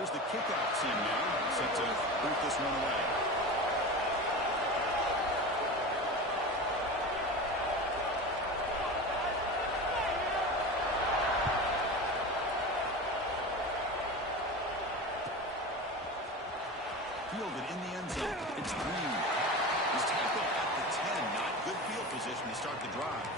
Here's the kickoff team now, set to boot this one away. Fielded in the end zone. It's Green. He's tackled at the 10. Not good field position to start the drive.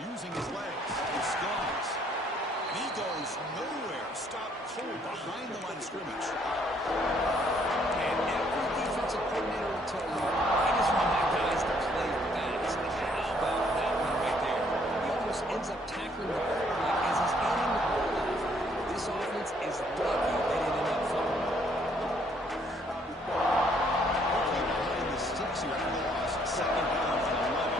Using his legs, he scores. And he goes nowhere. Stop cold behind the line of scrimmage. And every defensive coordinator will tell you, I just want my guys to play fast. How about that one right there? He almost ends up tackling the quarterback as he's handing the ball off. This offense is lucky they didn't end up fumbling. Okay, behind the sticks here after the loss. Second down and 11.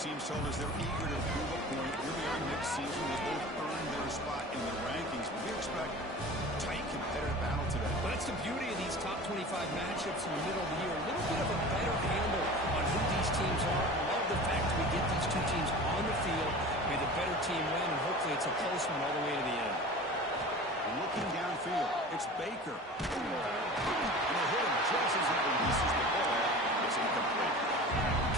Teams told us they're eager to prove a point early on next season. They both earned their spot in the rankings. But we expect a tight, competitive battle today. Well, that's the beauty of these top 25 matchups in the middle of the year. A little bit of a better handle on who these teams are. I love the fact we get these two teams on the field. May the better team win, and hopefully it's a close one all the way to the end. Looking downfield, it's Baker. And the hit just as he releases the ball. It's incomplete.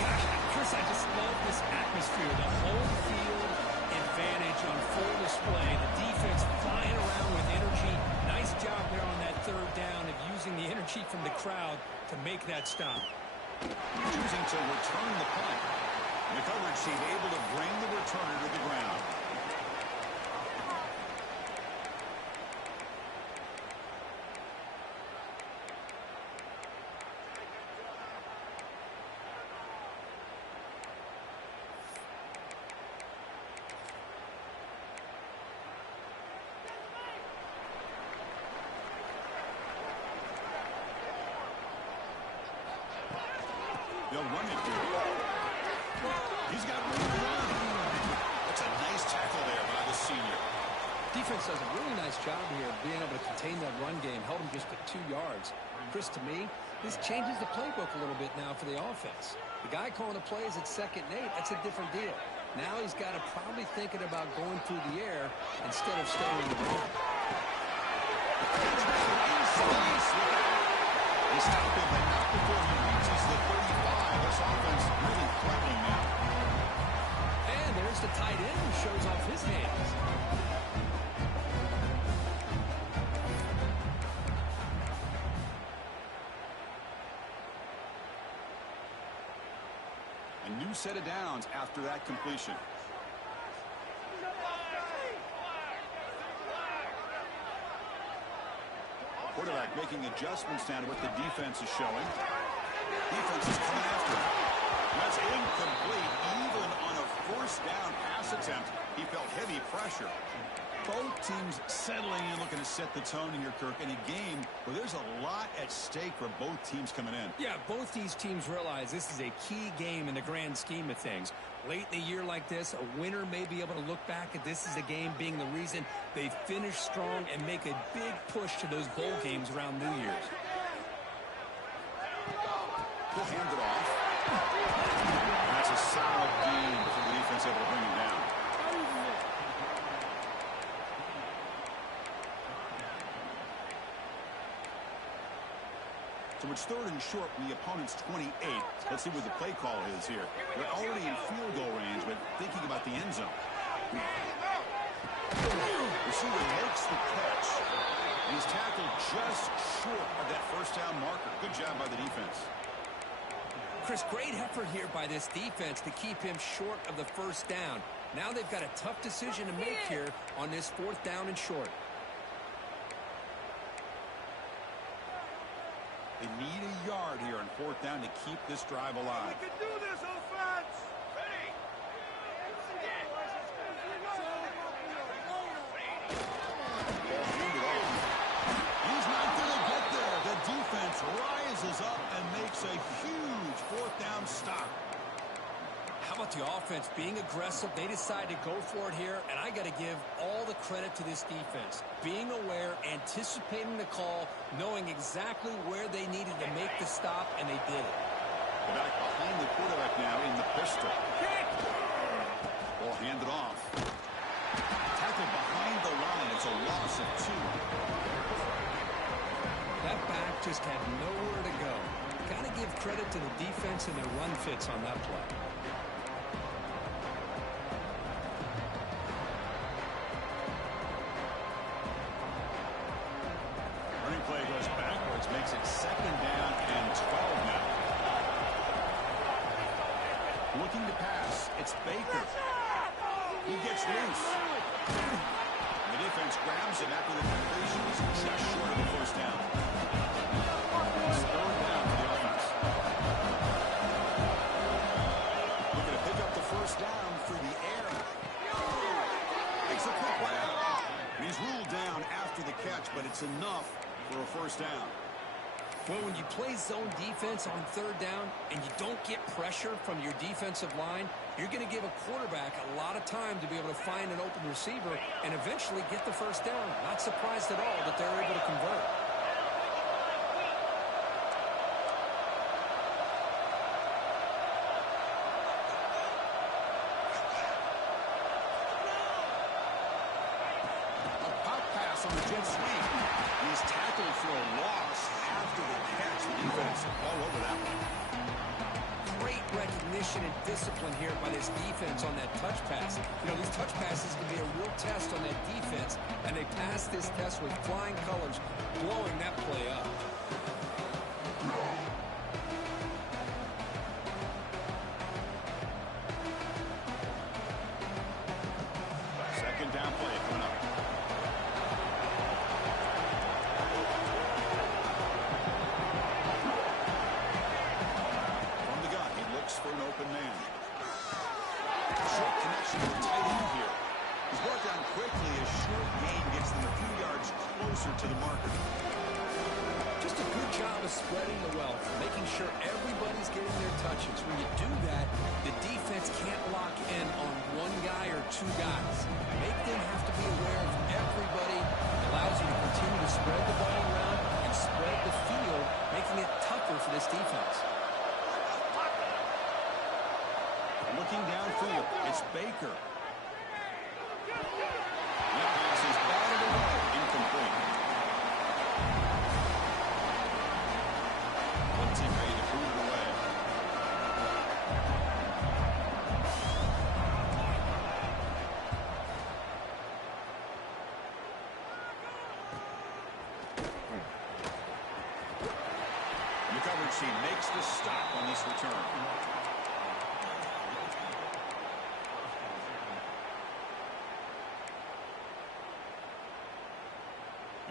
Gosh, Chris, I just love this atmosphere. The home field advantage on full display. The defense flying around with energy. Nice job there on that third down of using the energy from the crowd to make that stop. Choosing to return the punt. The coverage team able to bring the returner to the ground. They'll run it here. He's got room to run. That's a nice tackle there by the senior. Defense does a really nice job here of being able to contain that run game. Held him just at 2 yards. Chris, to me, this changes the playbook a little bit now for the offense. The guy calling the plays at 2nd and 8, that's a different deal. Now he's got to probably thinking about going through the air instead of staying in the ground. They stop him, but not before he reaches the 35. This offense really threatening now. And there's the tight end who shows off his hands. A new set of downs after that completion. Quarterback making adjustments down to what the defense is showing. Defense is coming after him. That's incomplete. Even on a first down pass attempt, he felt heavy pressure. Both teams settling in, looking to set the tone here, Kirk, in a game where there's a lot at stake for both teams coming in. Yeah, both these teams realize this is a key game in the grand scheme of things. Late in a year like this, a winner may be able to look back at this as a game being the reason they finish strong and make a big push to those bowl games around New Year's. He'll hand it off. And that's a solid game for the defense able to bring him down. So it's 3rd and short from the opponent's 28. Let's see what the play call is here. They're already in field goal range, but thinking about the end zone. Receiver makes the catch. And he's tackled just short of that first down marker. Good job by the defense. Chris, great effort here by this defense to keep him short of the first down. Now they've got a tough decision to make here on this 4th down and short. They need a yard here on 4th down to keep this drive alive. We can do this, offense! Ready! makes a huge fourth down stop. How about the offense being aggressive? They decide to go for it here, and I got to give all the credit to this defense. Being aware, anticipating the call, knowing exactly where they needed to make the stop, and they did it. They're back behind the quarterback now in the pistol. Ball handed off. Tackle behind the line. It's a loss of 2. That back just had nowhere to go. Got to give credit to the defense and their run fits on that play. Running play goes backwards, makes it 2nd down and 12 now. Looking to pass, it's Baker. He gets loose. The defense grabs it after the completion. He's just short of the first down. It's 3rd down for the offense. Looking to pick up the first down through the air. Makes a quick way out. He's ruled down after the catch, but it's enough for a first down. Well, when you play zone defense on 3rd down and you don't get pressure from your defensive line, you're going to give a quarterback a lot of time to be able to find an open receiver and eventually get the first down. Not surprised at all that they're able to convert. A pop pass on the jet sweep. He's tackled for a loss after the catch. The defense all over that one. Great recognition and discipline here by this defense on that touch pass. You know, these touch passes can be a real test on that defense, and they passed this test with flying colors, blowing that play up. Second down play coming up. From the gun, he looks for an open man. Short connection to the tight end here. He's brought down quickly. A short gain gets them a few yards closer to the marker. Just a good job of spreading the wealth, making sure everybody's getting their touches. When you do that, the defense can't lock in on one guy or 2 guys. Make them have to be aware of everybody. It allows you to continue to spread the ball around and spread the field, making it tougher for this defense. Looking downfield, it's Baker. That pass is batted away, incomplete. One team ready to boot it away. The coverage team makes the stop on this return.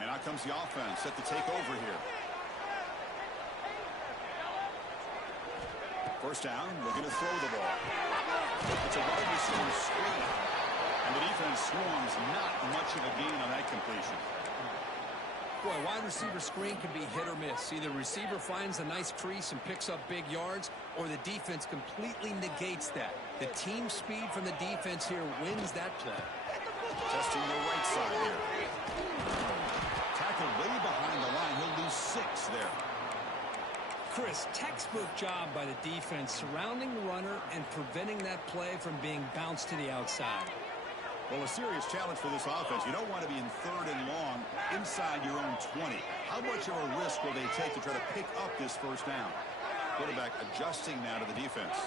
And out comes the offense set to take over here. First down, looking to throw the ball. It's a wide receiver screen. And the defense swarms, not much of a gain on that completion. Boy, wide receiver screen can be hit or miss. Either receiver finds a nice crease and picks up big yards, or the defense completely negates that. The team speed from the defense here wins that play. Testing the right side here. Tackled way behind the line. He'll lose 6 there. Chris, textbook job by the defense surrounding the runner and preventing that play from being bounced to the outside. Well, a serious challenge for this offense. You don't want to be in 3rd and long inside your own 20. How much of a risk will they take to try to pick up this first down? Quarterback adjusting now to the defense.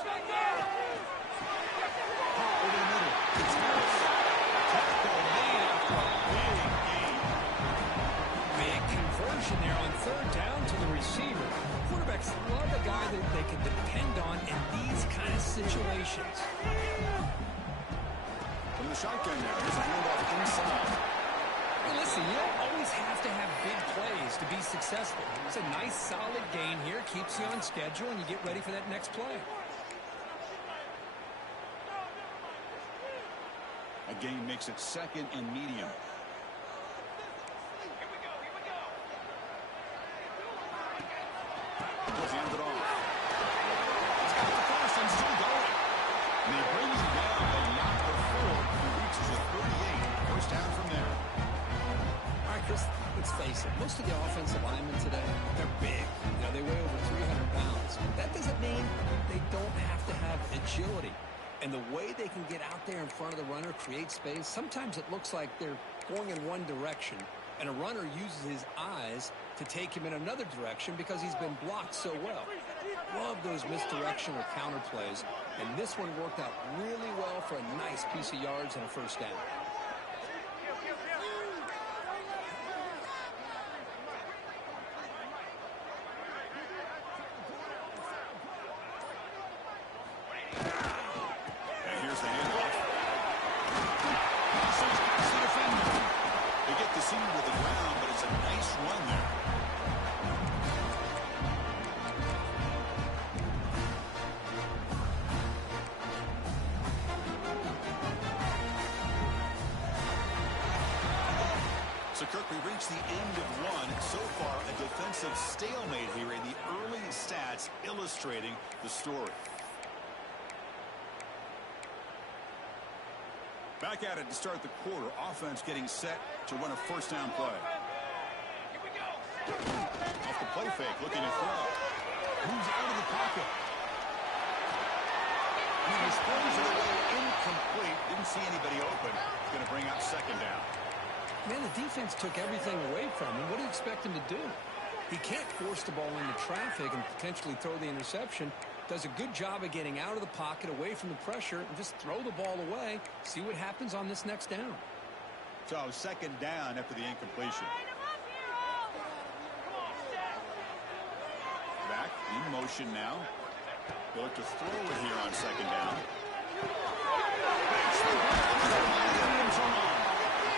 Over the middle. It's Harris. Tackle made after a big gain. Big conversion there on 3rd down to the receiver. Quarterbacks love a guy that they can depend on in these kind of situations. From the shotgun now, here's a handoff inside. Hey, listen, you don't always have to have big plays to be successful. It's a nice, solid gain here. Keeps you on schedule, and you get ready for that next play. A gain makes it 2nd and medium. He'll hand it off. Most of the offensive linemen today, they're big. They weigh over 300 pounds. That doesn't mean they don't have to have agility. And the way they can get out there in front of the runner, create space, sometimes it looks like they're going in one direction, and a runner uses his eyes to take him in another direction because he's been blocked so well. Love those misdirection or counter plays, and this one worked out really well for a nice piece of yards and a first down. So, Kirk, we reached the end of one. So far, a defensive stalemate here in the early stats illustrating the story. Back at it to start the quarter. Offense getting set to run a first down play. Off the play fake, looking to throw. Moves out of the pocket. He throws it away incomplete. Didn't see anybody open. It's going to bring up second down. Man, the defense took everything away from him. What do you expect him to do? He can't force the ball into traffic and potentially throw the interception. Does a good job of getting out of the pocket, away from the pressure, and just throw the ball away. See what happens on this next down. So, second down after the incompletion. Back in motion now. They'll look to throw it here on second down.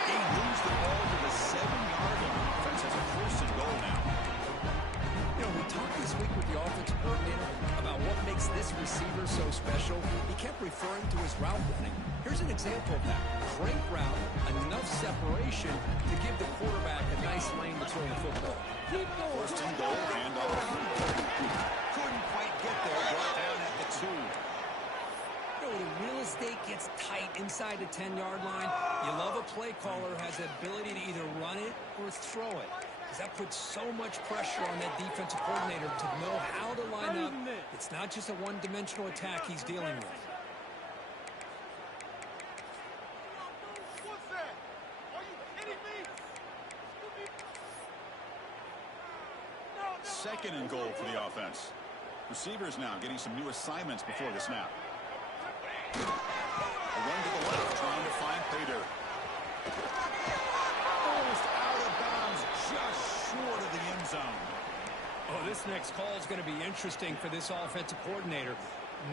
He moves the ball to the 7-yard line. Defense has a first and goal now. We talked this week with the offensive coordinator about what makes this receiver so special. He kept referring to his route running. Here's an example of that. Great route, enough separation to give the quarterback a nice lane to throw the football. First and goal, handoff. Couldn't quite get there. Brought down at the 2. When real estate gets tight inside the 10-yard line, you love a play caller who has the ability to either run it or throw it. Because that puts so much pressure on that defensive coordinator to know how to line up. It's not just a one-dimensional attack he's dealing with. Second and goal for the offense. Receivers now getting some new assignments before the snap. A run to the left, trying to find Pater. Almost out of bounds, just short of the end zone. Oh, this next call is going to be interesting for this offensive coordinator.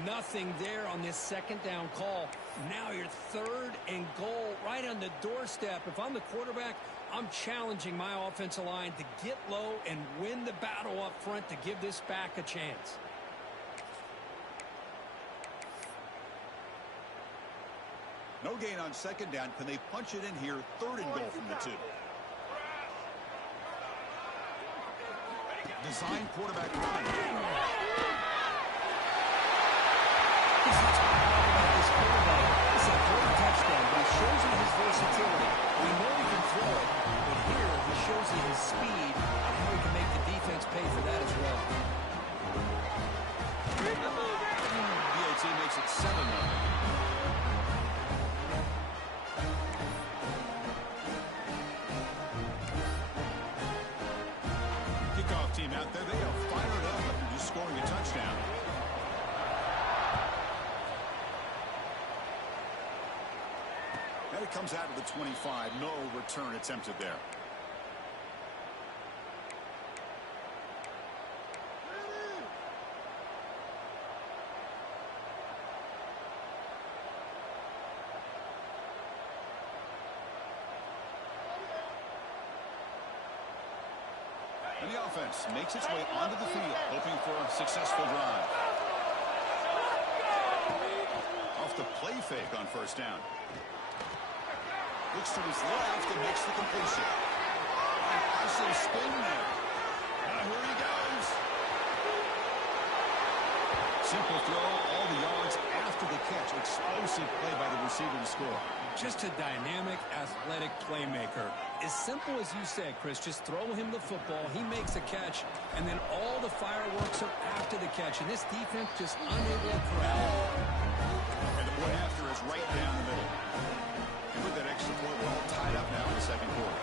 Nothing there on this second down call. Now you're third and goal right on the doorstep. If I'm the quarterback, I'm challenging my offensive line to get low and win the battle up front to give this back a chance. No gain on second down. Can they punch it in here? Third and goal from the 2. Design quarterback run. This quarterback is a great touchdown, but it shows you his versatility. We know he can throw it, but here he shows you his speed and how he can make the defense pay for that as well. BAT makes it 7-0. Team out there, they are fired up after just scoring a touchdown. And it comes out to the 25. No return attempted there. And the offense makes its way onto the field, hoping for a successful drive. Off the play fake on first down. Looks to his left and makes the completion. Impressive spin there. Now here he goes. Simple throw, all the yards after the catch. Explosive play by the receiver to score. Just a dynamic, athletic playmaker. As simple as you said, Chris, just throw him the football, he makes a catch, and then all the fireworks are after the catch. And this defense just unable to corral it. And the point after is right down the middle. And with that extra point, we're all tied up now in the second quarter.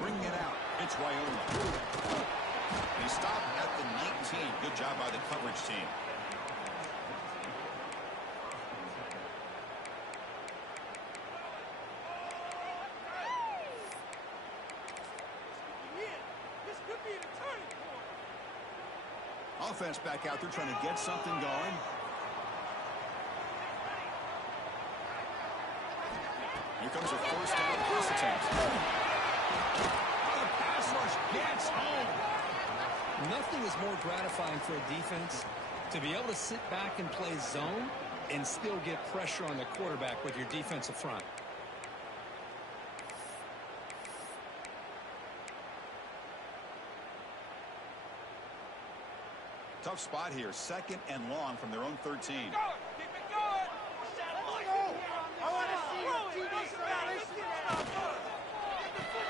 Bringing it out. It's Wyoming. They stop at the 19. Good job by the coverage team. This could be a turning point. Offense back out there trying to get something going. Here comes a first down pass attempt. The pass rush gets home. Nothing is more gratifying for a defense to be able to sit back and play zone and still get pressure on the quarterback with your defensive front. Tough spot here. Second and long from their own 13. Keep it going. I want to see your TV celebration.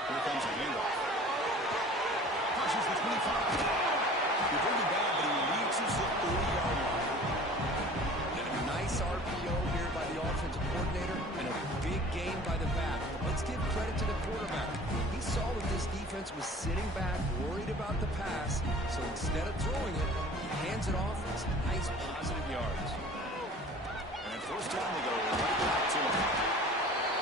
Here comes a handoff. Crosses the 25. You bring him down, but he leads us at 40-yard line. And a nice RPO here by the offensive coordinator and a big gain by the back. Let's give credit to the quarterback. He saw that this defense was sitting back, worried about the pass, so instead of throwing it, he hands it off with some nice positive yards. And first down, they go right back to him.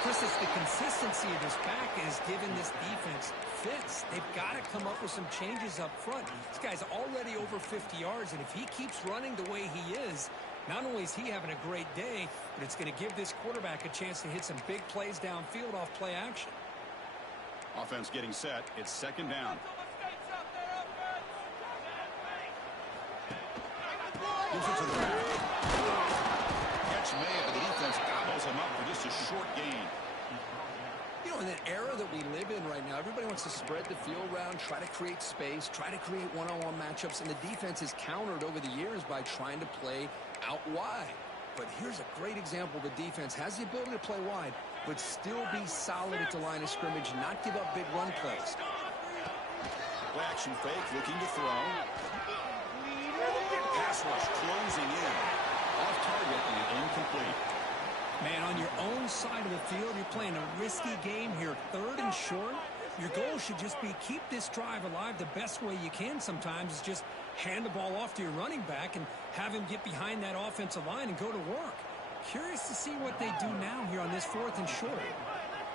Chris, it's the consistency of this back is giving this defense fits. They've got to come up with some changes up front. This guy's already over 50 yards, and if he keeps running the way he is, not only is he having a great day, but it's going to give this quarterback a chance to hit some big plays downfield off play action. Offense getting set. It's second down. Gives it to the back. Catch made, but the defense gobbles him up for just a short gain. You know, in that era that we live in right now, everybody wants to spread the field around, try to create space, try to create one-on-one matchups, and the defense has countered over the years by trying to play out wide. But here's a great example. The defense has the ability to play wide, but still be solid at the line of scrimmage, not give up big run plays. Play action fake, looking to throw. Pass rush closing in. Off target and incomplete. Man, on your own side of the field, you're playing a risky game here. Third and short. Your goal should just be keep this drive alive the best way you can sometimes is just hand the ball off to your running back and have him get behind that offensive line and go to work. Curious to see what they do now here on this fourth and short.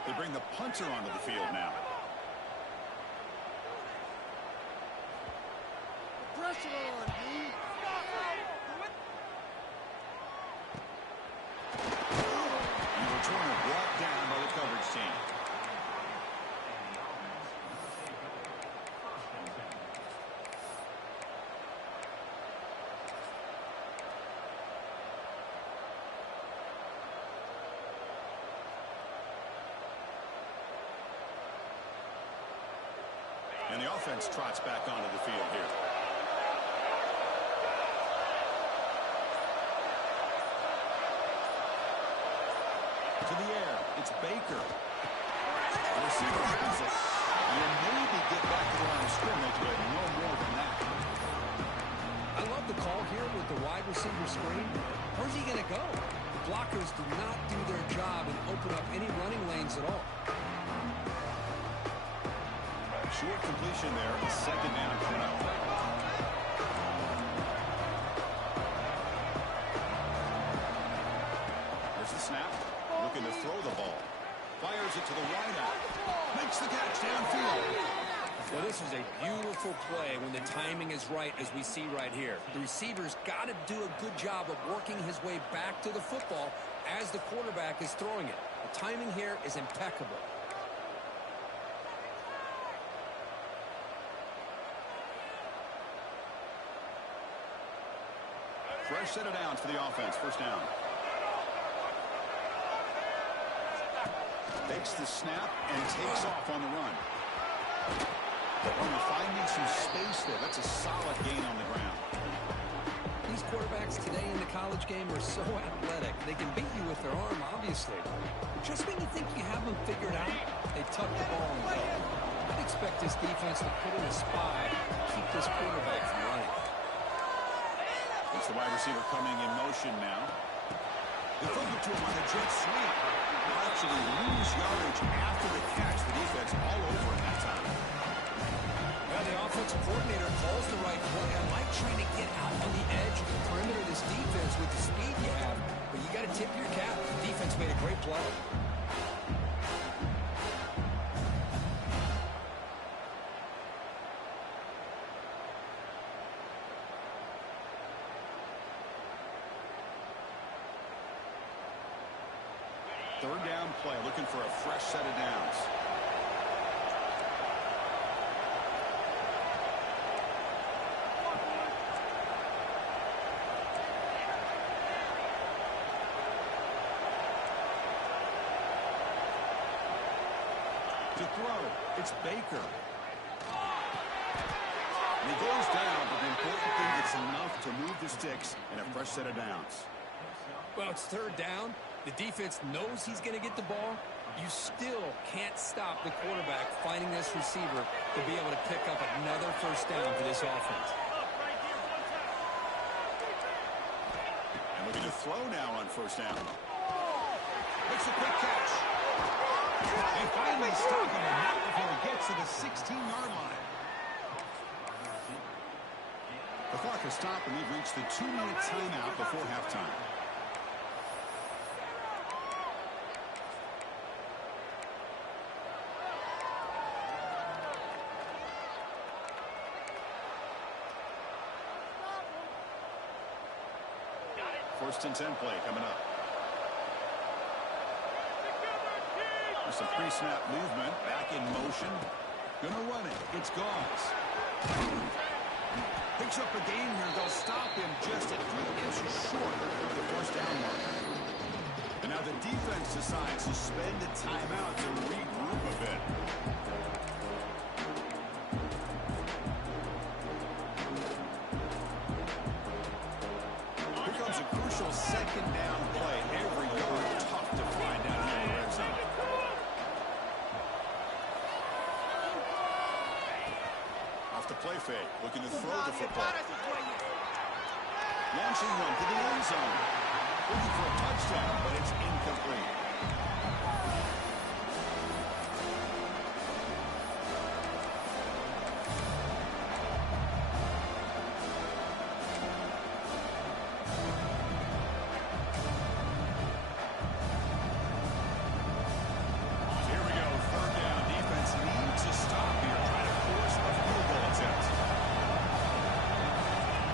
They bring the punter onto the field now. Pressure on, dude. The returner brought down by the coverage team. And the offense trots back onto the field here. To the air, it's Baker. The receiver has it. You maybe get back to the line of scrimmage, but no more than that. I love the call here with the wide receiver screen. Where's he going to go? The blockers do not do their job and open up any running lanes at all. Short completion there. Second down coming up. There's the snap. Looking to throw the ball. Fires it to the wideout. Makes the catch downfield. Well, this is a beautiful play when the timing is right, as we see right here. The receiver's got to do a good job of working his way back to the football as the quarterback is throwing it. The timing here is impeccable. Fresh set of downs for the offense. First down. Takes the snap and takes off on the run. Finding some space there. That's a solid gain on the ground. college game are so athletic. They can beat you with their arm, obviously. Just when you think you have them figured out, they tuck the ball and go. I'd expect this defense to put in a spy to keep this quarterback from running. It's the wide receiver coming in motion now. They throw it to him on a jet sweep. They'll actually lose yardage after the catch. The defense all over him that time. Well, the offensive coordinator calls the right play. I like trying to get out on the edge of the perimeter of this defense with the speed you have, but you got to tip your cap. The defense made a great play. Third down play, looking for a fresh set of downs. To throw, it's Baker. And he goes down, but the important thing, it's enough to move the sticks and a fresh set of downs. Well, it's third down. The defense knows he's going to get the ball. You still can't stop the quarterback finding this receiver to be able to pick up another first down for this offense. And looking to throw now on first down. Makes a quick catch. They finally stop him, and not before he gets to the 16-yard line. The clock has stopped, and we've reached the 2-minute timeout before halftime. First and 10 play coming up. There's some pre-snap movement. Back in motion. Gonna run it. It's Gauze. Picks up a gain here. They'll stop him just a few inches short of the first down mark. And now the defense decides to spend a timeout to regroup a bit. Here comes a crucial second down play. Every yard tough to find down here in the red zone. Off the play fake, looking to throw the football. Launching one to the end zone. Looking for a touchdown, but it's incomplete. Here we go, third down. Defense needs to stop here, trying to force a field goal attempt.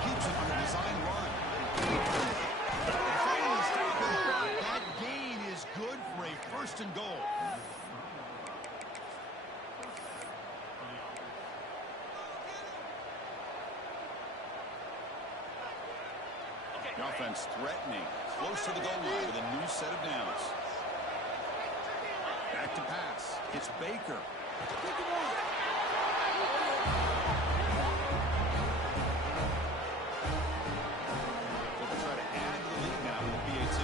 Keeps it on a design run. And finally stop it. That gain is good for a first and goal. The offense threatening, close to the goal line with a new set of downs. Back to pass. It's Baker. They'll try to add to the lead now with a PAT.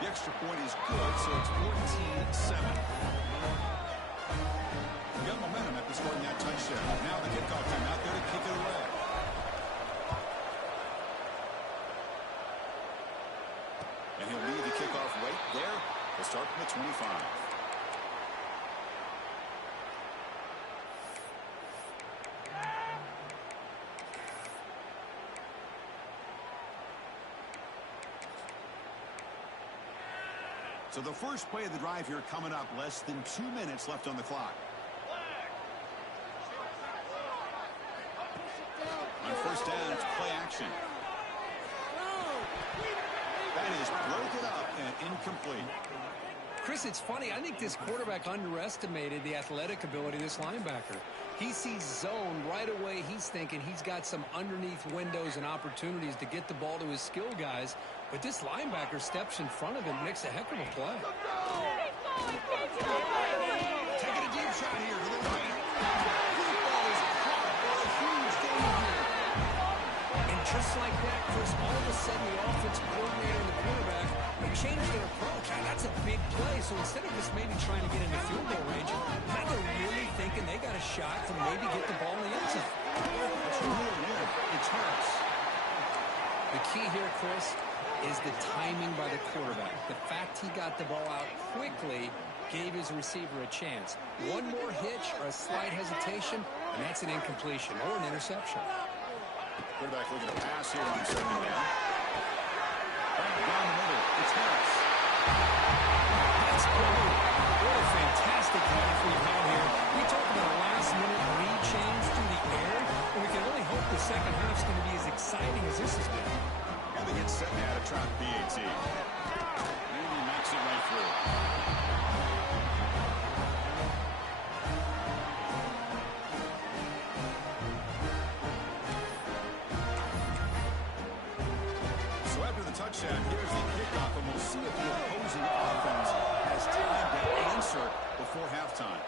The extra point is good, so it's 14-7. We got momentum after scoring that touchdown. Now the kickoff team out there to kick it away. And he'll lead the kickoff right there. We'll start from the 25. So the first play of the drive here coming up, less than 2 minutes left on the clock. On first down, it's play action. That is broken up and incomplete. Chris, it's funny. I think this quarterback underestimated the athletic ability of this linebacker. He sees zone right away. He's thinking he's got some underneath windows and opportunities to get the ball to his skill guys. But this linebacker steps in front of him, makes a heck of a play. Taking a deep shot here to the right. Football is caught for a huge gain here. And Just like that, Chris, all of a sudden the offensive coordinator and the quarterback, they changed their approach. Now, that's a big play, so instead of just maybe trying to get into field goal range, now they're really thinking they got a shot to maybe get the ball in the end zone. That's really weird. It's Harris. The key here, Chris, is the timing by the quarterback. The fact he got the ball out quickly gave his receiver a chance. One more hitch or a slight hesitation, and that's an incompletion or an interception. Quarterback looking to pass here on second down. Right down the middle. It's Harris. That's great. What a fantastic half we've had here. We talk about a last-minute lead change through the air, and we can really hope the second half's going to be as exciting as this has been. And they get set now to trap PAT. And he knocks it right through. Touchdown. Here's the kickoff, and we'll see if the opposing offense has time to answer before halftime.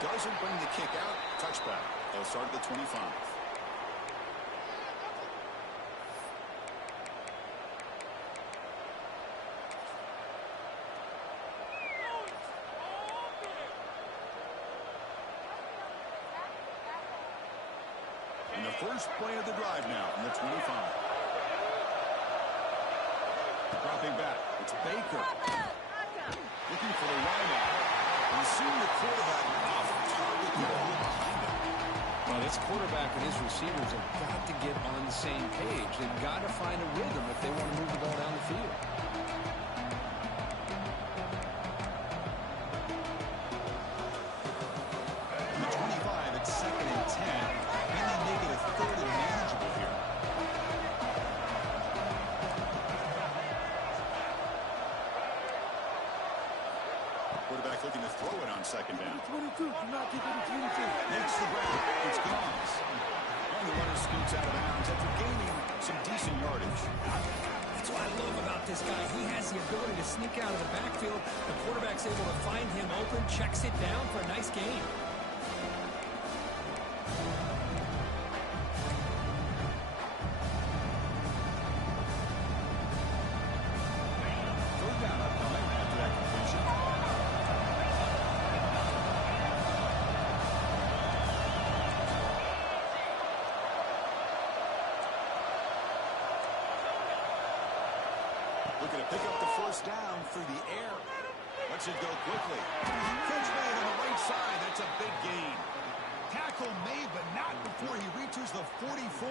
Doesn't bring the kick out. Touchback. They'll start at the 25. And the first play of the drive now from the 25. Dropping back. It's Baker. Looking for the wideout. And seeing the quarterback off target behind him. Well, this quarterback and his receivers have got to get on the same page. They've got to find a rhythm if they want to move the ball down the field. On the 25, it's 2nd and 10. And they make it a 3rd and manageable here. Quarterback looking to throw it on second down. 22. Do not get to the 22. Makes the grab. It's Gomes. And the runner scoots out of bounds after gaining some decent yardage. That's what I love about this guy. He has the ability to sneak out of the backfield. The quarterback's able to find him open, checks it down for a nice gain. Looking to pick up the first down through the air. Lets it go quickly. Catch made on the right side. That's a big gain. Tackle made, but not before he reaches the 44.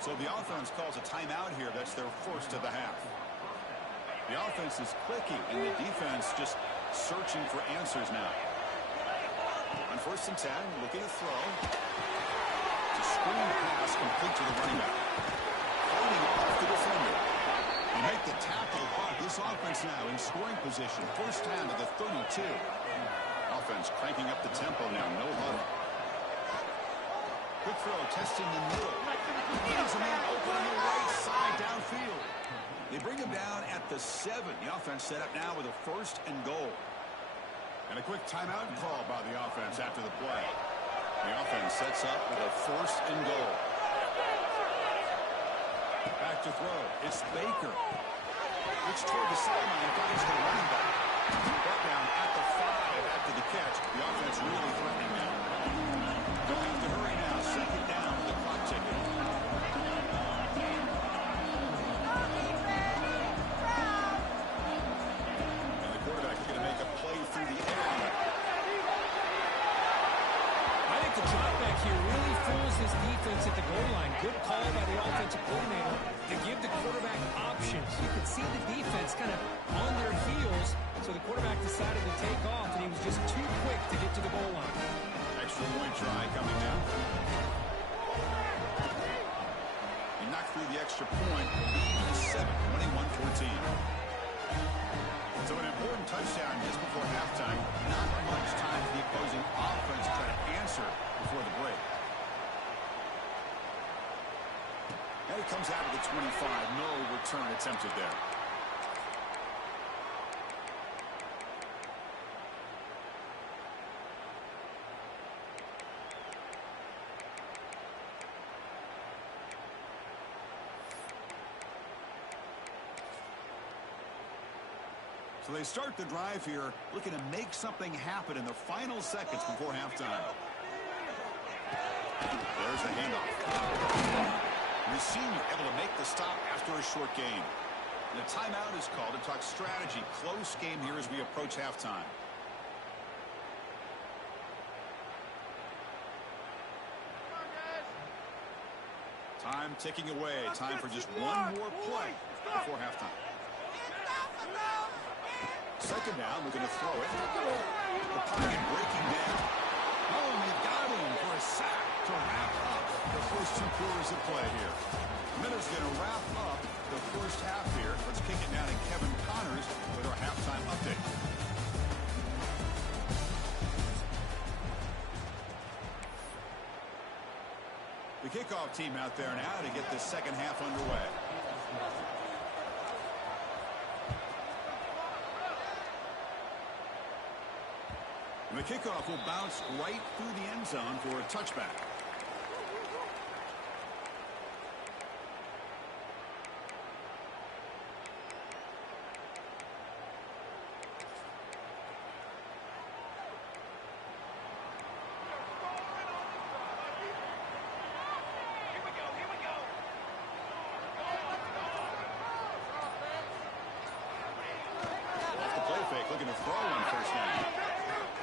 So the offense calls a timeout here. That's their first of the half. The offense is clicking, and the defense just searching for answers now. On 1st and 10, looking to throw. It's a screen pass complete to the running back. Holding off the defender. They make the tackle. This offense now in scoring position. First down to the 32. Offense cranking up the tempo now. No huddle. Quick throw, testing the middle. He's a man open on the right side downfield. They bring him down at the 7. The offense set up now with a 1st and goal. And a quick timeout call by the offense after the play. The offense sets up with a 1st and goal. Back to throw. It's Baker. Looks toward the sideline, finds the running back. Brought down at the 5 after the catch. The offense really threatening now. Don't have to hurry now. 2nd down with the clock ticking. And the quarterback is going to make a play through the air. I think the drop back here really fools this defense at the goal line. Good call by the offensive coordinator to give the quarterback options. You could see the defense kind of on their heels, so the quarterback decided to take off, and he was just too quick to get to the goal line. Extra point try coming now. He knocked through the extra point. Lead is 7, 21-14. So an important touchdown just before halftime. Not much time for the opposing offense to try to answer before the break. And it comes out of the 25. No return attempted there. So they start the drive here, looking to make something happen in the final seconds before halftime. There's the handoff. Receiver able to make the stop after a short gain. And a timeout is called to talk strategy. Close game here as we approach halftime. Time ticking away. Time for just one more play before halftime. Second down, we're going to throw it. The pocket breaking down. Oh, and they've got him for a sack to wrap up the first 2 quarters of play here. Minutes going to wrap up the first half here. Let's kick it down to Kevin Connors with our halftime update. The kickoff team out there now to get this second half underway. And the kickoff will bounce right through the end zone for a touchback. Looking to throw on first down.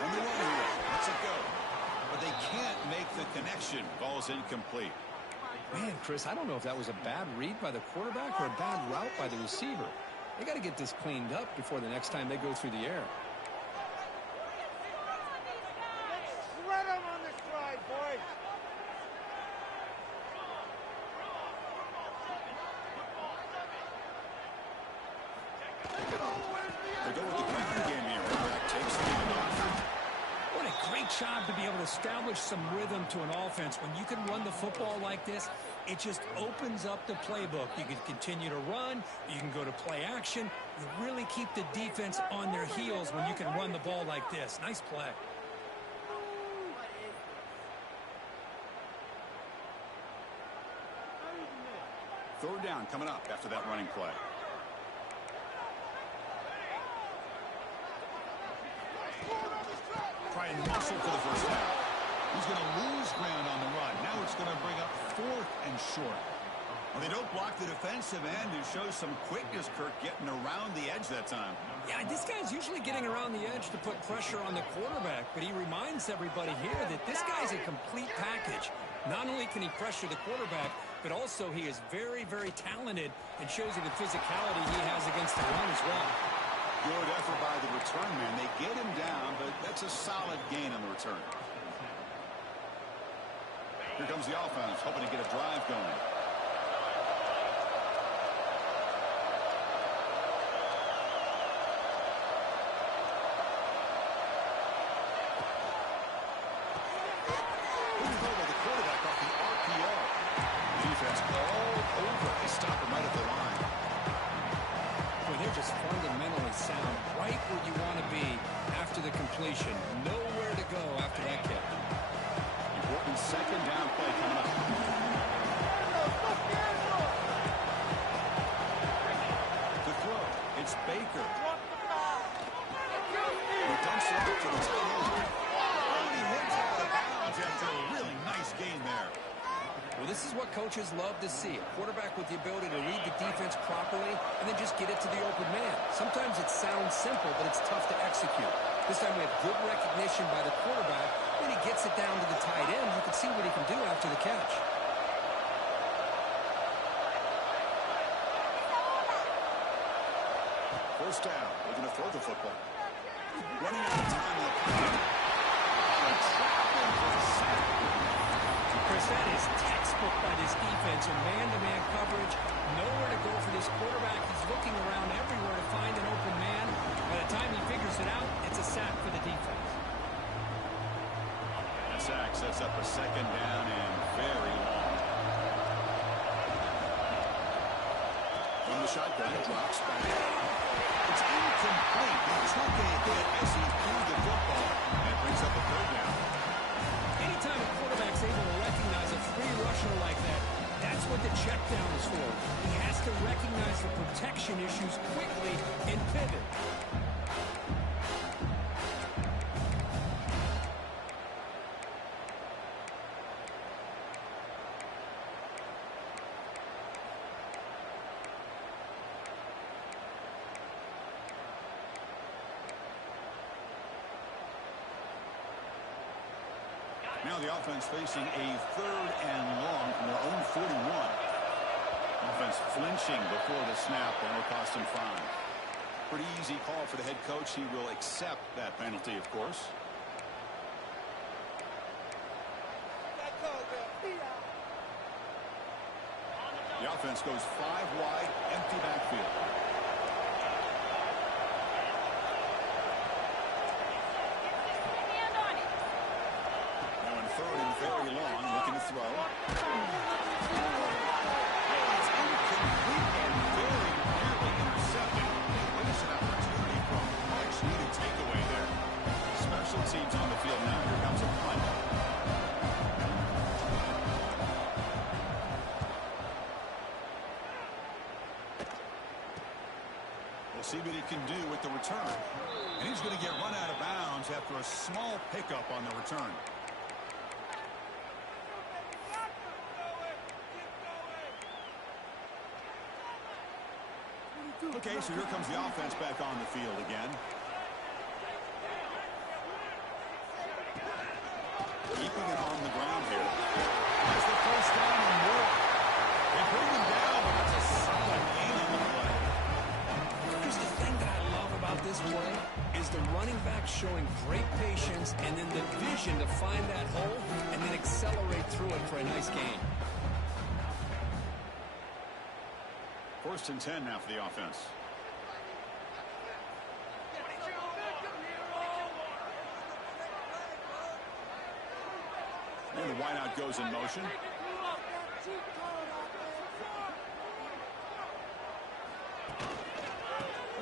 On the run here. Lets it go. But they can't make the connection. Ball's incomplete. Man, Chris, I don't know if that was a bad read by the quarterback or a bad route by the receiver. They got to get this cleaned up before the next time they go through the air. Shred them on this drive, boys. They go with the ground game here. Quarterback takes the handoff. What a great job to be able to establish some rhythm to an offense. When you can run the football like this, it just opens up the playbook. You can continue to run. You can go to play action. You really keep the defense on their heels when you can run the ball like this. Nice play. Third down coming up after that running play. Try and muscle for the first down. He's going to lose ground on the run. Now it's going to bring up 4th and short. Well, they don't block the defensive end, who shows some quickness, Kirk, getting around the edge that time. Yeah, this guy's usually getting around the edge to put pressure on the quarterback, but he reminds everybody here that this guy's a complete package. Not only can he pressure the quarterback, but also he is very, very talented and shows you the physicality he has against the run as well. Good effort by the return man. They get him down, but that's a solid gain on the return. Here comes the offense, hoping to get a drive going. The quarterback off the RPO. Defense all over. They stop him right at the line. Well, they're just fundamentally sound, right where you want to be after the completion. Nowhere to go after that kick. Important second down play coming up. To throw, it's Baker. He dumps it out to the tight end. Oh, he hits out of bounds after a really nice gain there. Well, this is what coaches love to see. A quarterback with the ability to read the defense properly and then just get it to the open man. Sometimes it sounds simple, but it's tough to execute. This time we have good recognition by the quarterback. When he gets it down to the tight end, you can see what he can do after the catch. First down. They're going to throw the football. Running out of time in the pocket. Trapping for the sack. Chris, that is textbook by this defense in man-to-man coverage. Nowhere to go for this quarterback. He's looking around everywhere to find an open man. By the time he figures it out, it's a sack for the defense. A sack sets up a second down and very long. From the shotgun, drops back. It's incomplete. He took a hit as he threw the football. That brings up a third down. Anytime a quarterback's able to recognize a free rusher like that, that's what the check down is for. He has to recognize the protection issues quickly and pivot. Now the offense facing a 3rd and long from their own 41. Offense flinching before the snap, and will cost him 5. Pretty easy call for the head coach. He will accept that penalty, of course. The offense goes 5 wide, empty backfield. Now in 3rd and very long, looking to throw. It's incomplete and very nearly intercepted. There's an opportunity for a much-needed takeaway there. Special teams on the field now. Here comes a punt. We'll see what he can do with the return. And he's going to get run out of bounds after a small pickup on the return. Okay, so here comes the offense back on the field again. Keeping it on the ground here. That's the first down and more. They bring him down, but it's a solid gain on the play. Just the thing that I love about this play is the running back showing great patience and then the vision to find that hole and then accelerate through it for a nice gain. 1st and 10 now for the offense. And the wideout goes in motion.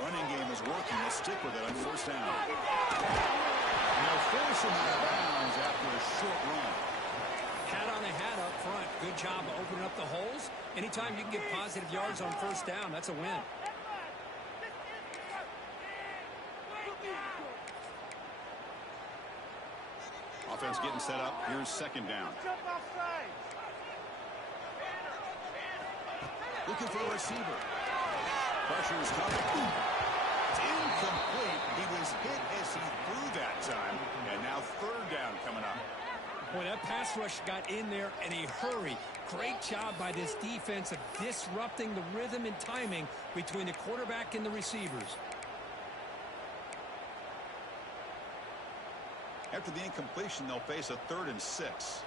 Running game is working. They'll stick with it on 1st down. And they'll force him out of bounds after a short run. Hat on a hat up front. Good job of opening up the holes. Anytime you can get positive yards on 1st down, that's a win. Offense getting set up. Here's 2nd down. Looking for a receiver. Pressure is coming. It's incomplete. He was hit as he threw that time. And now 3rd down coming up. Boy, that pass rush got in there in a hurry. Great job by this defense of disrupting the rhythm and timing between the quarterback and the receivers. After the incompletion, they'll face a 3rd and 6.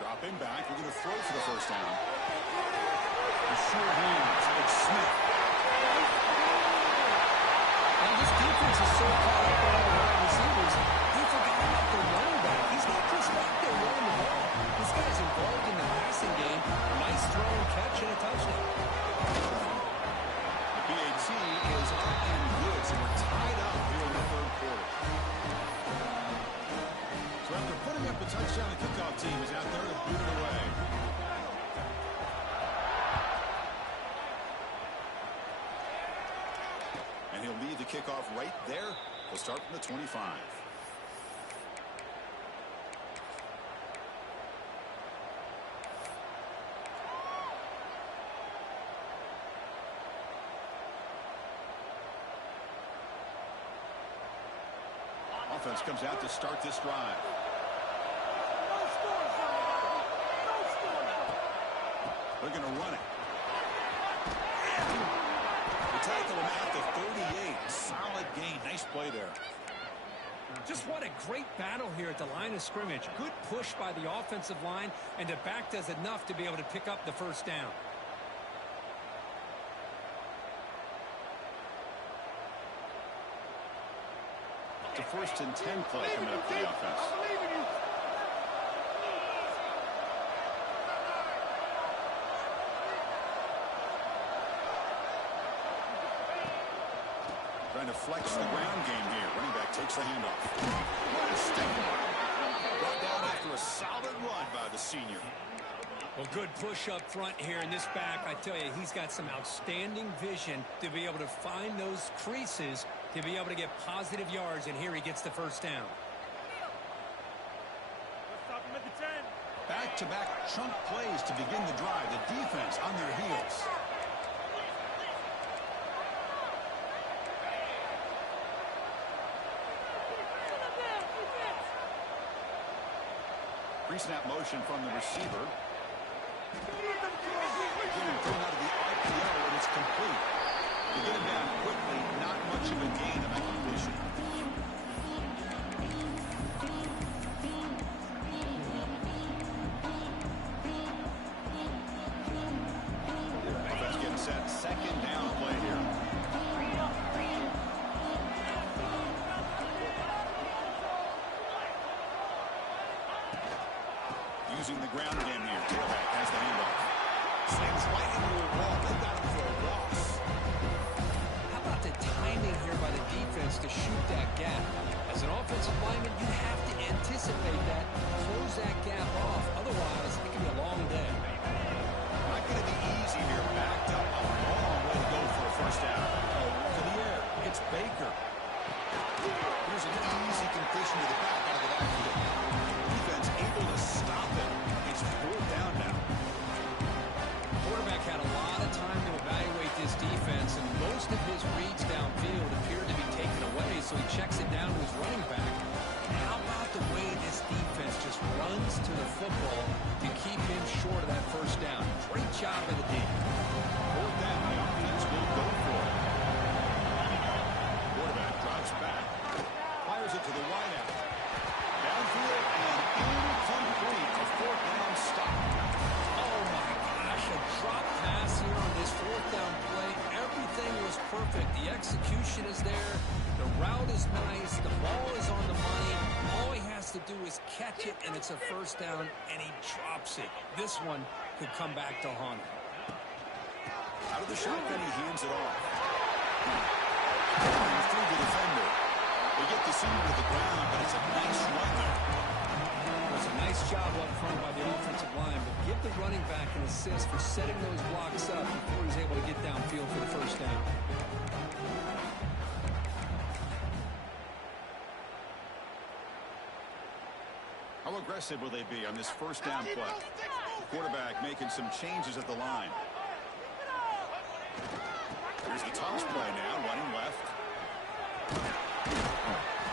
Dropping back. We're going to throw for the 1st down. The sure hands. It's Smith. Now this defense is so caught up on the wide receivers, they forgot about their running back. He's not just out there running the ball. This guy's involved in the passing game. Nice throw and catch and a touchdown. The PAT is up and good, so we're tied up here in the 3rd quarter. So after putting up the touchdown, the kickoff team is out there to boot it away. And he'll lead the kickoff right there. We'll start from the 25. Offense comes out to start this drive. They're going to run it. They tackle him at the 38. Solid gain. Nice play there. Just what a great battle here at the line of scrimmage. Good push by the offensive line, and the back does enough to be able to pick up the 1st down. It's a 1st and 10 play coming up for the offense. Trying to flex the ground game here. Running back takes the handoff. What a stick. Brought down after a solid run by the senior. Well, good push up front here in this back. I tell you, he's got some outstanding vision to be able to find those creases to be able to get positive yards, and here he gets the 1st down. Back-to-back chunk plays to begin the drive. The defense on their heels. Pre-snap motion from the receiver. Again, thrown out of the RPO, and it's complete. To get him down quickly, not much of a gain on that completion. Offense getting set. Second down play here. Using the ground game here. Tailback has the handoff. Slings right into a wall. They got him for a loss. How about the timing here by the defense to shoot that gap? As an offensive lineman, you have to anticipate that, close that gap off. Otherwise, it can be a long day. Not going to be easy here. Backed up a long way to go for a first down. To the air. It's Baker. Here's an easy completion to the back out of the backfield. Defense able to stop it. It's 4th down now. Quarterback had a lot of time to evaluate this defense, and most of his reads downfield appeared to be taken away, so he checks it down to his running back. How about the way this defense just runs to the football to keep him short of that first down? Great job by the D. 4th down, the offense will go for it. Quarterback drops back. Fires it to the wideout. Downfield and incomplete. A 4th down stop. Oh my gosh, a drop pass here on this 4th down play. Everything was perfect. The execution is there. The route is nice. The ball is on the money. All he has to do is catch it, and it's a first down, and he drops it. This one could come back to haunt him. Out of the shotgun, he hands it off. Through the defender. They get the center to the ground, but it's a nice run there. It was a nice job up front by the offensive line, but give the running back an assist for setting those blocks up before he's able to get downfield for the first down. How aggressive will they be on this first down play? Quarterback making some changes at the line. Here's the toss play now, running left.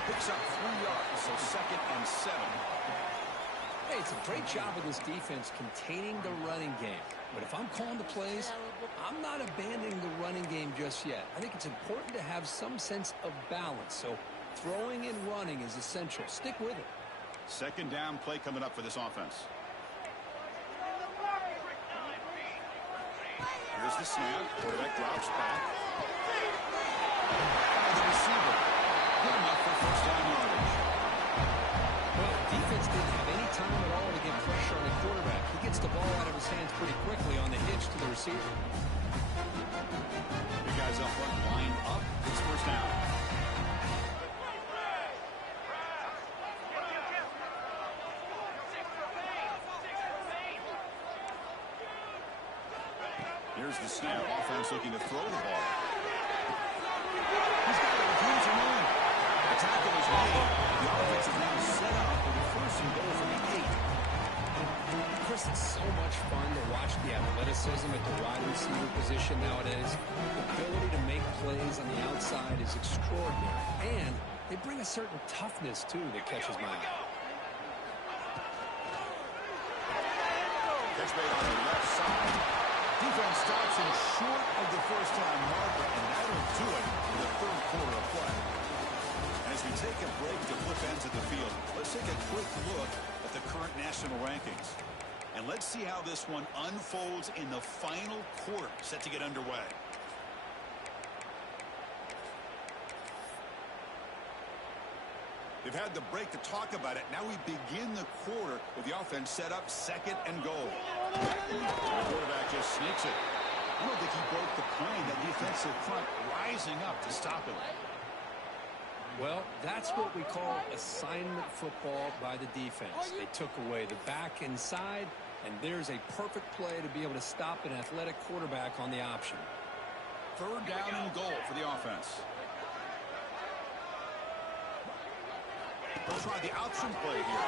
Picks up 3 yards, so 2nd and 7. Hey, it's a great job of this defense containing the running game. But if I'm calling the plays, I'm not abandoning the running game just yet. I think it's important to have some sense of balance. So throwing and running is essential. Stick with it. 2nd down play coming up for this offense. Here's the snap. Quarterback drops back. The receiver. Good enough for first down yardage. Well, the defense didn't have any time at all to get pressure on the quarterback. He gets the ball out of his hands pretty quickly on the hitch to the receiver. You guys up front lined up. It's first down. Here's the snap. Offense looking to throw the ball. He's got it with hands and on. The tackle is made. The offense is now set up with a 1st and goal from the 8. Chris, it's so much fun to watch the athleticism at the wide receiver position nowadays. The ability to make plays on the outside is extraordinary. And they bring a certain toughness, too, that catches my eye. Catch made on the left side. Defense stops him short of the first down marker, and that'll do it in the 3rd quarter of play. As we take a break to flip ends of the field, let's take a quick look at the current national rankings. And let's see how this one unfolds in the final quarter set to get underway. They've had the break to talk about it. Now we begin the quarter with the offense set up 2nd and goal. The quarterback just sneaks it. I don't think he broke the plane. That defensive front rising up to stop him. Well, that's what we call assignment football by the defense. They took away the back inside, and there's a perfect play to be able to stop an athletic quarterback on the option. 3rd down and goal for the offense. They'll try the option play here.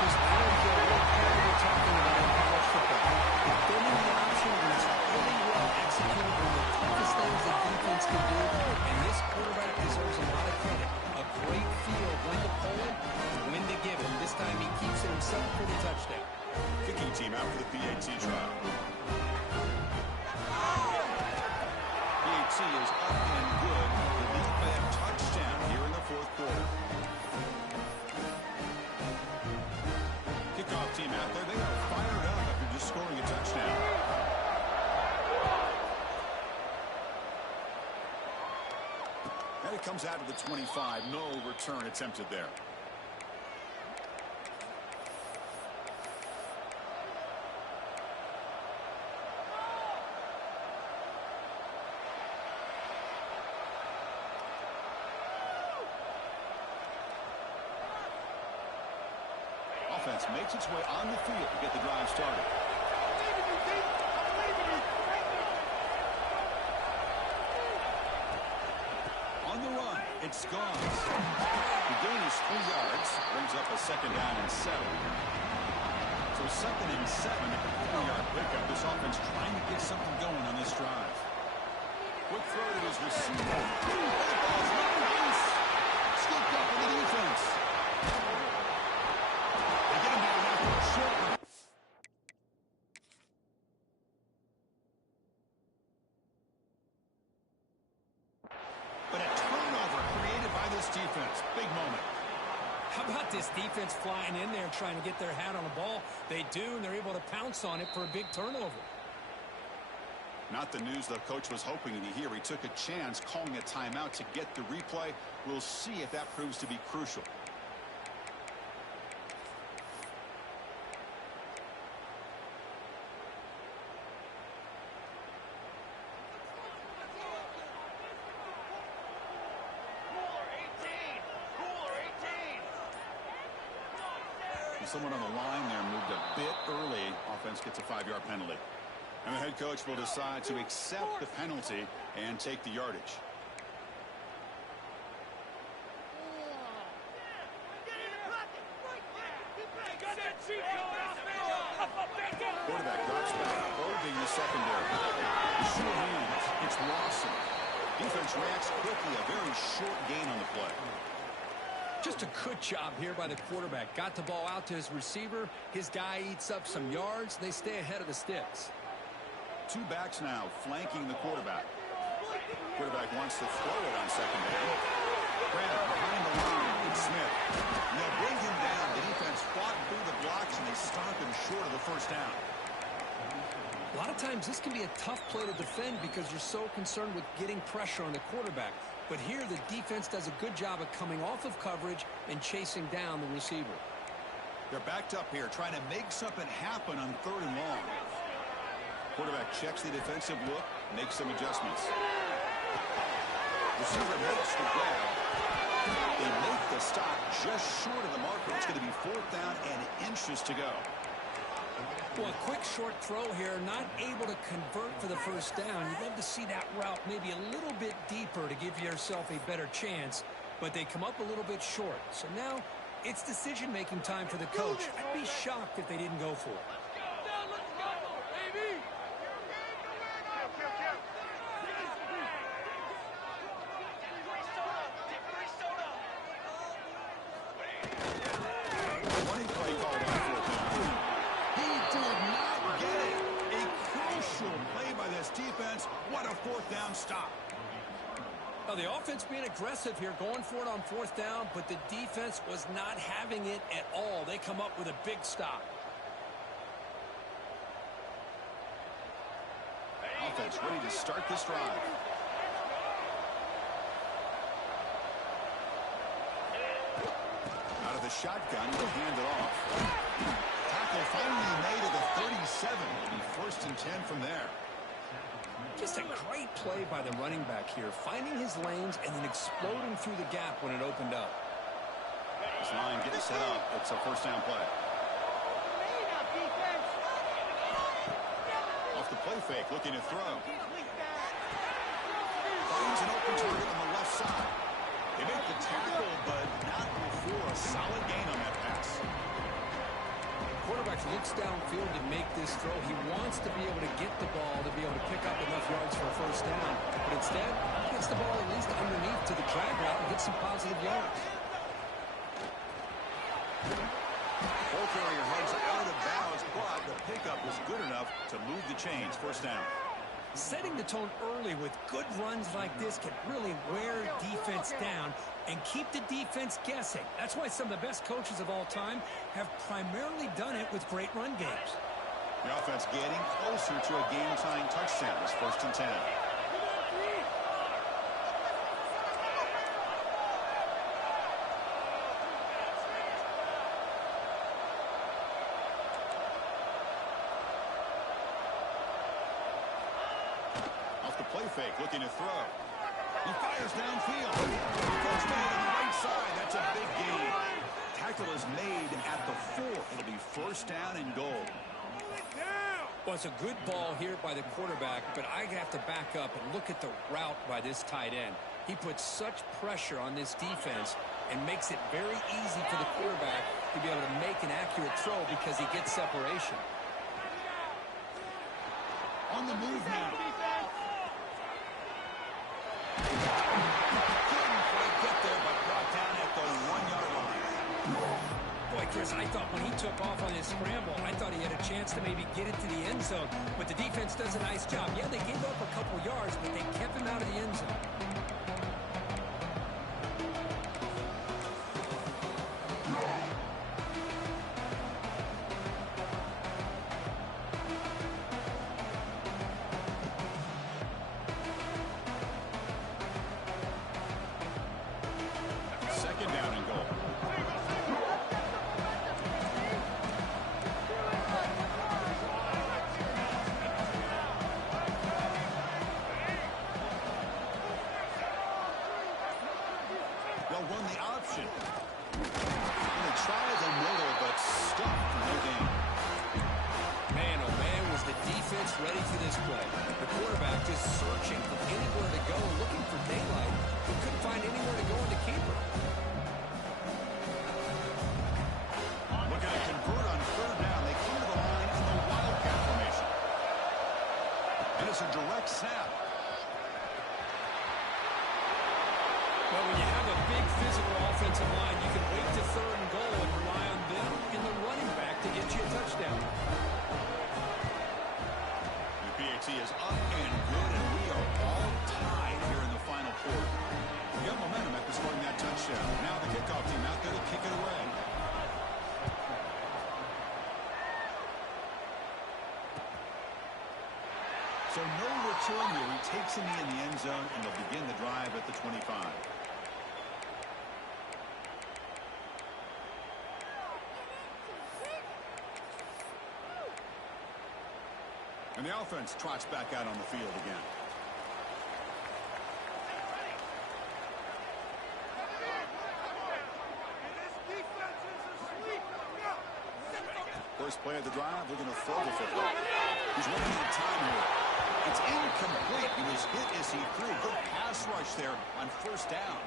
Chris, I don't care what play we're talking about in college football. Defending the option is really well executed, one of the toughest things that defense can do, and this quarterback deserves a lot of credit. A great feel of when to pull it and when team out for the PAT trial. PAT is up and good. The lead by a touchdown here in the fourth quarter. Kickoff team out there. They are fired up after just scoring a touchdown. And it comes out to the 25. No return attempted there. Offense makes its way on the field to get the drive started. On the run, it's gone. The gain is 3 yards, brings up a second down and 7. So second and 7 at the 4-yard pickup. This offense trying to get something going on this drive. Quick throw to his receiver. That ball's not loose. Scooped up in the defense. They get him down after a short one. But a turnover created by this defense. Big moment. How about this defense flying in there trying to get their hat on the ball? They do, and they're able to pounce on it for a big turnover. Not the news the coach was hoping to hear. He took a chance calling a timeout to get the replay. We'll see if that proves to be crucial. Someone on the line there moved a bit early. Offense gets a 5-yard penalty. And the head coach will decide to accept the penalty and take the yardage. Quarterback drops back, probing the secondary. Short hands. It's Lawson. Defense reacts quickly. A very short gain on the play. Just a good job here by the quarterback. Got the ball out to his receiver. His guy eats up some yards. They stay ahead of the sticks. 2 backs now flanking the quarterback. Quarterback wants to throw it on second down. Grant behind the line. It's Smith. And they'll bring him down. The defense fought through the blocks, and they stop him short of the first down. A lot of times this can be a tough play to defend because you're so concerned with getting pressure on the quarterback. But here the defense does a good job of coming off of coverage and chasing down the receiver. They're backed up here trying to make something happen on 3rd and long. Quarterback checks the defensive look, makes some adjustments. Receiver makes the grab. They make the stop just short of the marker. It's going to be 4th down and inches to go. Well, a quick short throw here, not able to convert for the first down. You'd love to see that route maybe a little bit deeper to give yourself a better chance, but they come up a little bit short. So now it's decision-making time for the coach. I'd be shocked if they didn't go for it. Defense, what a 4th down stop. Now the offense being aggressive here, going for it on 4th down, but the defense was not having it at all. They come up with a big stop. Offense ready to start this drive. Out of the shotgun, they'll hand it off. Tackle finally made at the 37. It'll be 1st and 10 from there. Just a great play by the running back here, finding his lanes and then exploding through the gap when it opened up. This line getting set up. It's a 1st down play. Off the play fake, looking to throw. Finds an open target on the left side. They make the tackle, but not before a solid gain on that pass. Quarterback looks downfield to make this throw. He wants to be able to get the ball to be able to pick up enough yards for a 1st down. But instead, he gets the ball at least underneath to the drag route and gets some positive yards. Ball carrier heads out of bounds, but the pickup was good enough to move the chains. First down. Setting the tone early with good runs like this can really wear defense down and keep the defense guessing. That's why some of the best coaches of all time have primarily done it with great run games. The offense getting closer to a game-tying touchdown. It's 1st and 10. Off the play fake, looking to throw. He fires downfield. First man on the right side. That's a big gain. Tackle is made at the 4. It'll be 1st down and goal. Well, it's a good ball here by the quarterback, but I have to back up and look at the route by this tight end. He puts such pressure on this defense and makes it very easy for the quarterback to be able to make an accurate throw because he gets separation. On the move now. Couldn't quite get there, but brought down at the 1-yard line. Boy, Chris, I thought when he took off on his scramble, I thought he had a chance to maybe get it to the end zone. But the defense does a nice job. Yeah, they gave up a couple yards, but they kept him out of the end zone. Second down and goal. They'll run the option. They try the middle, but stuffed for no gain. Man, oh man, was the defense ready for this play. The quarterback just searching for anywhere to go, looking for daylight. He couldn't find anywhere to go in the keeper. Looking to convert on 3rd down. They come to the line in the wildcat formation. And it's a direct snap. Well, when you have a big physical offensive line, you can wait to 3rd and goal and rely on them and the running back to get you a touchdown. The PAT is up and good, and we are all tied here in the final quarter. We got momentum after scoring that touchdown. Now the kickoff team out there to kick it away. So no return here. He takes him in the end zone, and they'll begin the drive at the 25. And the offense trots back out on the field again. First play of the drive, looking to throw the football. He's running out of time here. It's incomplete. He was hit as he threw. Good pass rush there on 1st down.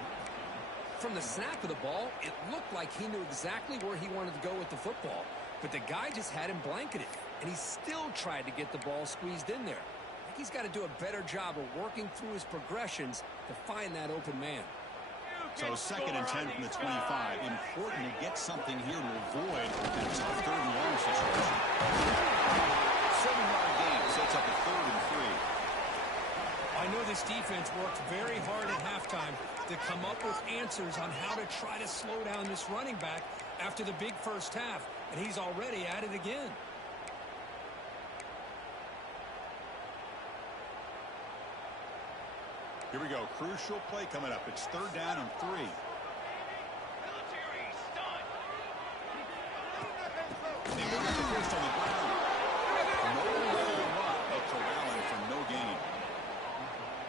From the snap of the ball, it looked like he knew exactly where he wanted to go with the football. But the guy just had him blanketed, and he still tried to get the ball squeezed in there. I think he's got to do a better job of working through his progressions to find that open man. So 2nd and 10 from the 25. Important to get something here to avoid that tough 3rd and long situation. 7-yard gain sets up a 3rd and 3. I know this defense worked very hard at halftime to come up with answers on how to try to slow down this running back after the big first half, and he's already at it again. Here we go. Crucial play coming up. It's 3rd down and 3. They win the first on the ground. No run. They'll corral him for no gain.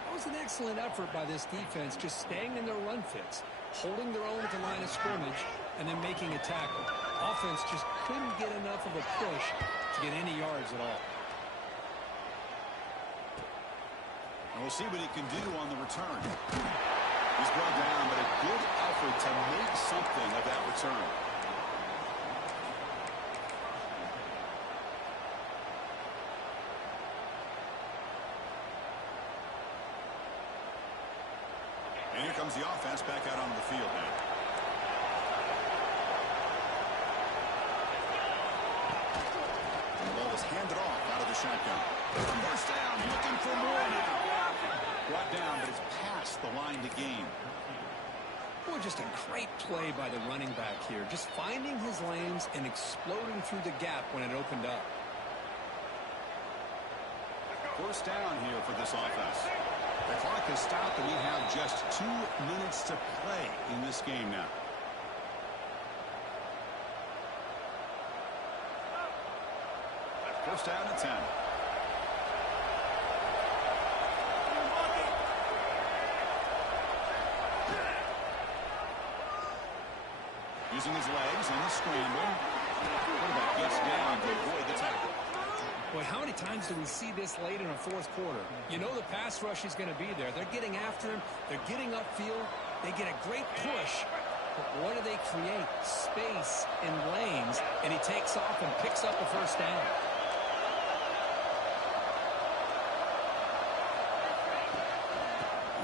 That was an excellent effort by this defense, just staying in their run fits, holding their own at the line of scrimmage, and then making a tackle. Offense just couldn't get enough of a push to get any yards at all. And we'll see what he can do on the return. He's brought down, but a good effort to make something of that return. And here comes the offense back out onto the field now. The ball is hand it off out of the shotgun. First down, looking for more now. Brought down, but it's past the line to gain. Boy, just a great play by the running back here. Just finding his lanes and exploding through the gap when it opened up. First down here for this offense. The clock has stopped, and we have just 2 minutes to play in this game now. First down at 10. Using his legs and the scramble. Quarterback gets down to avoid the tackle. Boy, how many times do we see this late in a fourth quarter? You know the pass rush is going to be there. They're getting after him. They're getting upfield. They get a great push. But what do they create? Space and lanes. And he takes off and picks up a first down.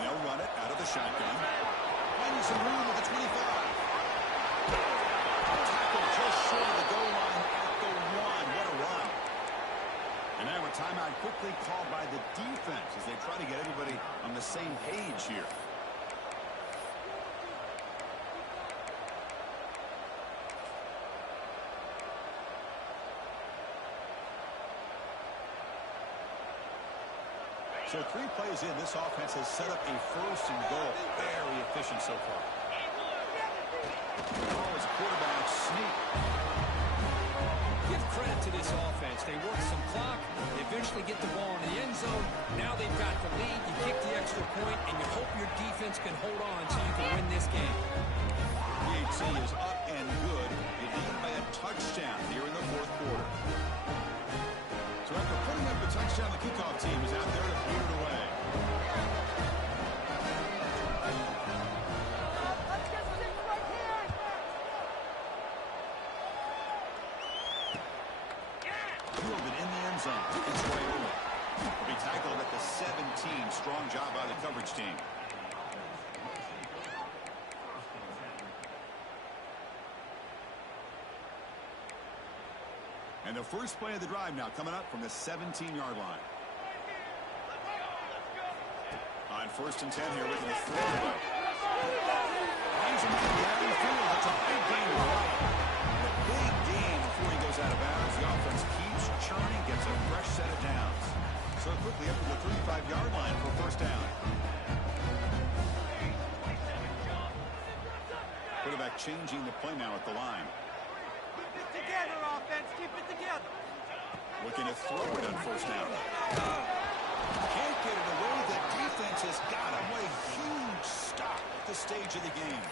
They'll run it out of the shotgun. Finding some room at the 25. Tackle just short of the goal line at the 1. What a run. And now a timeout quickly called by the defense as they try to get everybody on the same page here. So 3 plays in, this offense has set up a first and goal. Very efficient so far. Oh, his quarterback sneak. Give credit to this offense. They work some clock. They eventually get the ball in the end zone. Now they've got the lead. You kick the extra point, and you hope your defense can hold on so you can win this game. PHC is up and good. They lead by a touchdown here in the fourth quarter. So after putting up a touchdown, the kickoff team is out there to put it away. Fielded in the end zone. It's way over. Will be tackled at the 17. Strong job by the coverage team. And the first play of the drive now coming up from the 17-yard line. On first and 10 here, looking to throw away. Finds him downfield. That's a big gain to the right. And a big gain before he goes out of bounds. The offense keeps churning, gets a fresh set of downs. So quickly up to the 35-yard line for first down. Quarterback changing the play now at the line. Together, offense. Keep it together. Looking to throw it on first down. Can't get it away. The defense has got him. What a huge stop at this stage of the game.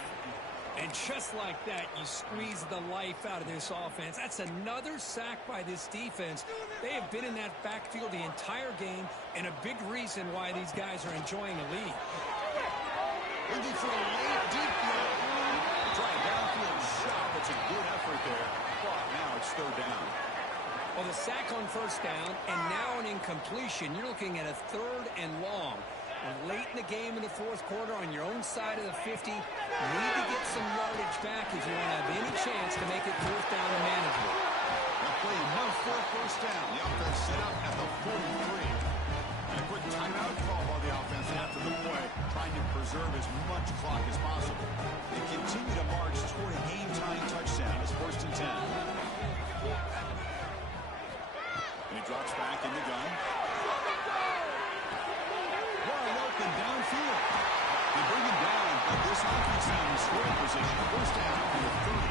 And just like that, you squeeze the life out of this offense. That's another sack by this defense. They have been in that backfield the entire game, and a big reason why these guys are enjoying a lead. Looking for a late deep throw. Try a downfield shot. That's a good effort there. But now it's third down. Well, the sack on first down, and now an incompletion. You're looking at a third and long. And late in the game in the fourth quarter on your own side of the 50, need to get some yardage back if you want to have any chance to make it fourth down and manageable. They'll play enough for a first down. The offense set up at the 43. And a quick timeout call by the offense after the play, trying to preserve as much clock as possible. They continue to march toward a game-tying touchdown. It's first and 10. And he drops back in the gun. Wide open downfield. They bring him down, but this offense now in scoring position. First down from the 30.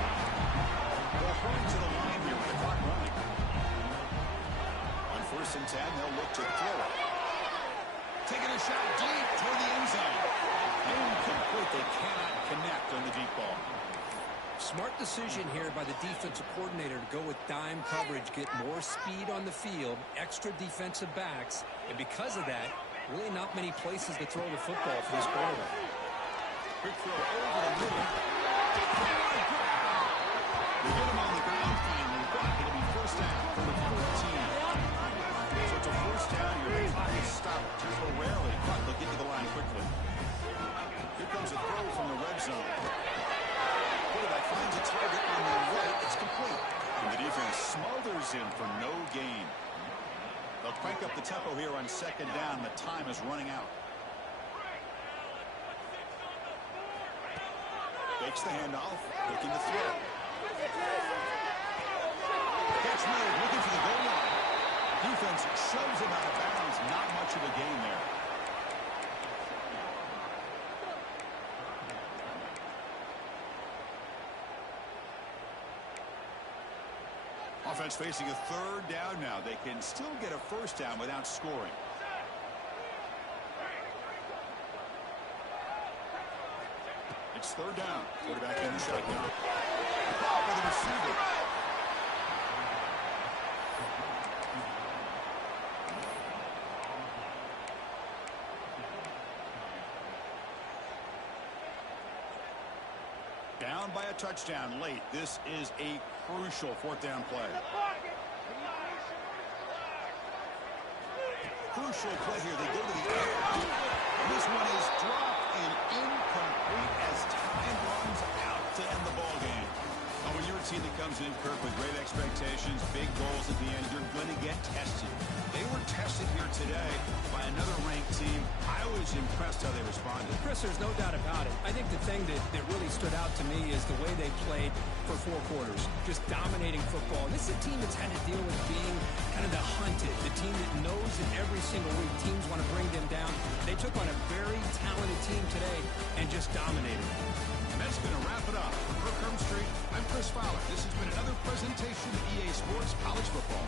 They'll hurry to the line here with the clock running. On first and 10, they'll look to throw it. Taking a shot deep toward the end zone. Incomplete. They cannot connect on the deep ball. Smart decision here by the defensive coordinator to go with dime coverage, get more speed on the field, extra defensive backs, and because of that, really not many places to throw the football for this quarterback. Quick throw over the middle. They get him on the ground finally, but it'll be first down from the 14. So it's a first down here. The clock is stopped temporarily, but they'll get to the line quickly. Here comes a throw from the red zone. Quarterback finds a target on the right. It's complete. And the defense smothers him for no gain. the tempo here on second down. The time is running out. Takes the handoff, looking to throw. Catch made, looking for the goal line. Defense shoves him out of bounds. Not much of a gain there. Offense facing a third down now. They can still get a first down without scoring. It's third down. Quarterback in the shotgun. Ball for the receiver. Down by a touchdown late. This is a crucial fourth down play. Crucial play here. They go to the air. This one is dropped and incomplete as time runs out to end the ball game. Oh, when you're a team that comes in, Kirk, with great expectations, big goals at the end, you're going to get tested. They were tested here today by another ranked team. I was impressed how they responded. Chris, there's no doubt about it. I think the thing that really stood out to me is the way they played for 4 quarters, just dominating football. And this is a team that's had to deal with being kind of the hunted, the team that knows that every single week teams want to bring them down. They took on a very talented team today and just dominated them. That's going to wrap it up. For Kirk Street, I'm Chris Fowler. This has been another presentation of EA Sports College Football.